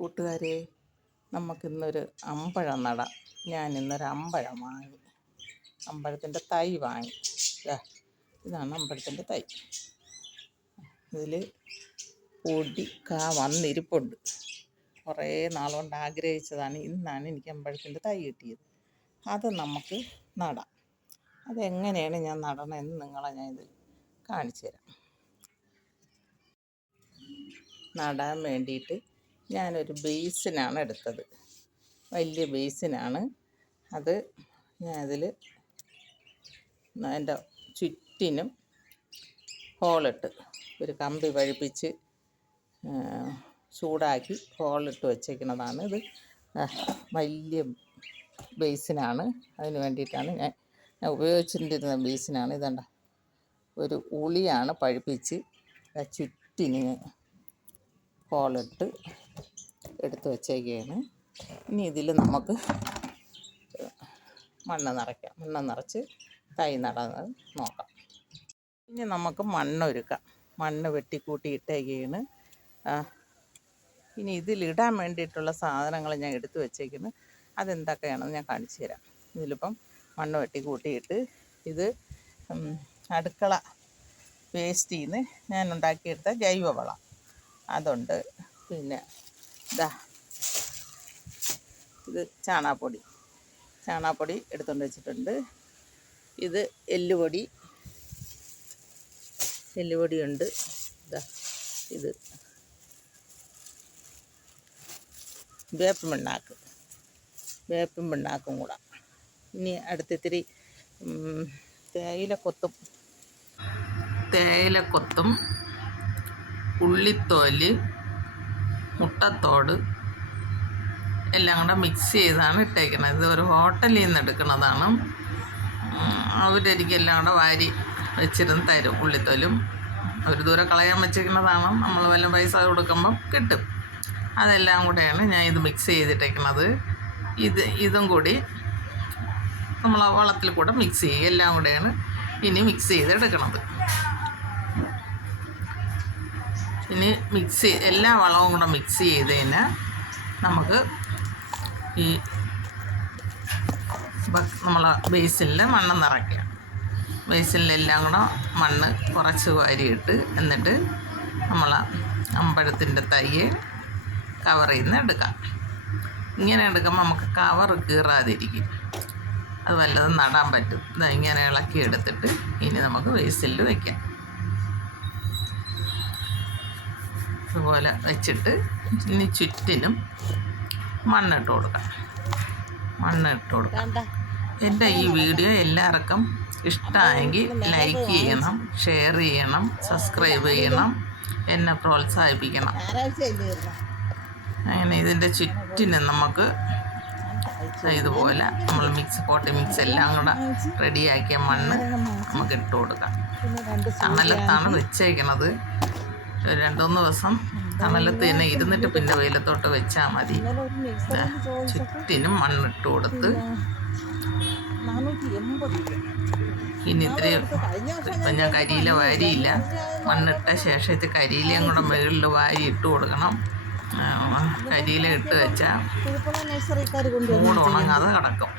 കൂട്ടുകാരെ, നമുക്കിന്നൊരു അമ്പഴം നടാം. ഞാൻ ഇന്നൊരു അമ്പഴം വാങ്ങി, അമ്പഴത്തിൻ്റെ തൈ വാങ്ങി. ഇതാണ് അമ്പഴത്തിൻ്റെ തൈ. ഇതിൽ പൊടി വന്നിരിപ്പുണ്ട്. കുറേ നാളുകൊണ്ട് ആഗ്രഹിച്ചതാണ്. ഇന്നാണ് എനിക്ക് അമ്പഴത്തിൻ്റെ തൈ കിട്ടിയത്. അത് നമുക്ക് നടാം. അതെങ്ങനെയാണ് ഞാൻ നടണമെന്ന് നിങ്ങളെ ഞാൻ ഇത് കാണിച്ചു തരാം. നടാൻ വേണ്ടിയിട്ട് ഞാനൊരു ബേസിനാണ് എടുത്തത്. വലിയ ബേസിനാണ് അത്. ഞാനതിൽ അതിൻ്റെ ചുറ്റിനും ഹോളിട്ട് ഒരു കമ്പി പഴിപ്പിച്ച് ചൂടാക്കി ഹോളിട്ട് വച്ചേക്കുന്നതാണ്. ഇത് വലിയ ബേസിനാണ്. അതിന് വേണ്ടിയിട്ടാണ് ഞാൻ ഉപയോഗിച്ചിട്ടിരുന്ന ബേസിനാണ്. ഇതണ്ട, ഒരു ഉളിയാണ് പഴിപ്പിച്ച് ചുറ്റിന് ഹോളിട്ട് എടുത്ത് വച്ചേക്കുകയാണ്. ഇനി ഇതിൽ നമുക്ക് മണ്ണ് നിറയ്ക്കാം. മണ്ണ് നിറച്ച് തൈ നടുന്നത് നോക്കാം. ഇനി നമുക്ക് മണ്ണൊരുക്കാം. മണ്ണ് വെട്ടിക്കൂട്ടി ഇട്ടേക്കുകയാണ്. ഇനി ഇതിലിടാൻ വേണ്ടിയിട്ടുള്ള സാധനങ്ങൾ ഞാൻ എടുത്ത് വെച്ചേക്കുന്നു. അതെന്തൊക്കെയാണെന്ന് ഞാൻ കാണിച്ചു തരാം. ഇതിലിപ്പം മണ്ണ് വെട്ടിക്കൂട്ടിയിട്ട് ഇത് അടുക്കള വേസ്റ്റിൽ നിന്ന് ഞാൻ ഉണ്ടാക്കിയെടുത്ത ജൈവവളം അതുണ്ട്. പിന്നെ ഇത് ചാണകപ്പൊടി എടുത്തുകൊണ്ട് വെച്ചിട്ടുണ്ട്. ഇത് എല്ലുപൊടിയുണ്ട്. ഇത് വേപ്പും പിണ്ണാക്കും കൂടെ. ഇനി അടുത്തിത്തിരി തേയിലക്കൊത്തും ഉള്ളിത്തോല്, മുട്ടത്തോട് എല്ലാം കൂടെ മിക്സ് ചെയ്താണ് ഇട്ടേക്കുന്നത്. ഇത് ഒരു ഹോട്ടലിൽ നിന്ന് എടുക്കുന്നതാണ്. അവരെനിക്ക് എല്ലാം കൂടെ വാരി വെച്ചിരുന്ന് തരും. ഉള്ളിത്തോലും ഒരു ദൂരെ കളയാൻ വെച്ചിരിക്കുന്നതാണ്. നമ്മൾ വല്ല പൈസ കൊടുക്കുമ്പം കിട്ടും. അതെല്ലാം കൂടെയാണ് ഞാൻ ഇത് മിക്സ് ചെയ്തിട്ടേക്കുന്നത്. ഇതും കൂടി നമ്മൾ വളത്തിൽ കൂടെ മിക്സ് ചെയ്യും. എല്ലാം കൂടെയാണ് ഇനി മിക്സ് ചെയ്തെടുക്കണത്. ഇനി എല്ലാ വളവും കൂടെ മിക്സ് ചെയ്തതിന് നമുക്ക് ഈ നമ്മളെ ബേസിനിൽ മണ്ണ് നിറയ്ക്കാം. ബേസിനിലെല്ലാം കൂടെ മണ്ണ് കുറച്ച് വാരിയിട്ട് എന്നിട്ട് നമ്മൾ അമ്പഴത്തിൻ്റെ തൈ കവറിൽ നിന്ന് എടുക്കാം. ഇങ്ങനെ എടുക്കുമ്പോൾ നമുക്ക് കവർ കീറാതിരിക്കും. അത് വല്ലതും നടാൻ പറ്റും. ഇങ്ങനെ ഇളക്കി എടുത്തിട്ട് ഇനി നമുക്ക് ബേസിനിൽ വയ്ക്കാം. അതുപോലെ വെച്ചിട്ട് ഇനി ചുറ്റിനും മണ്ണിട്ട് കൊടുക്കാം. എൻ്റെ ഈ വീഡിയോ എല്ലാവർക്കും ഇഷ്ടമായെങ്കിൽ ലൈക്ക് ചെയ്യണം, ഷെയർ ചെയ്യണം, സബ്സ്ക്രൈബ് ചെയ്യണം, എന്നെ പ്രോത്സാഹിപ്പിക്കണം. അങ്ങനെ ഇതിൻ്റെ ചുറ്റിനും നമുക്ക് ഇതുപോലെ നമ്മൾ പോട്ടി മിക്സ് എല്ലാം കൂടെ റെഡിയാക്കിയ മണ്ണ് നമുക്ക് ഇട്ട് കൊടുക്കാം. തണലത്താണ് വെച്ചേക്കണത്. 2-3 ദിവസം തണലത്ത് തന്നെ ഇരുന്നിട്ട് പിന്നെ വെയിലത്തോട്ട് വെച്ചാൽ മതി. ചുറ്റിനും മണ്ണിട്ട് കൊടുത്ത് ഇനി ഇപ്പം ഞാൻ കരിയില വാരിയില്ല. മണ്ണിട്ട ശേഷം ഇത് കരിയിലയും കൂടെ മുകളിൽ വാരി ഇട്ട് കൊടുക്കണം. കരിയില ഇട്ട് വെച്ചാൽ മൂട് ഉണങ്ങാതെ കിടക്കും.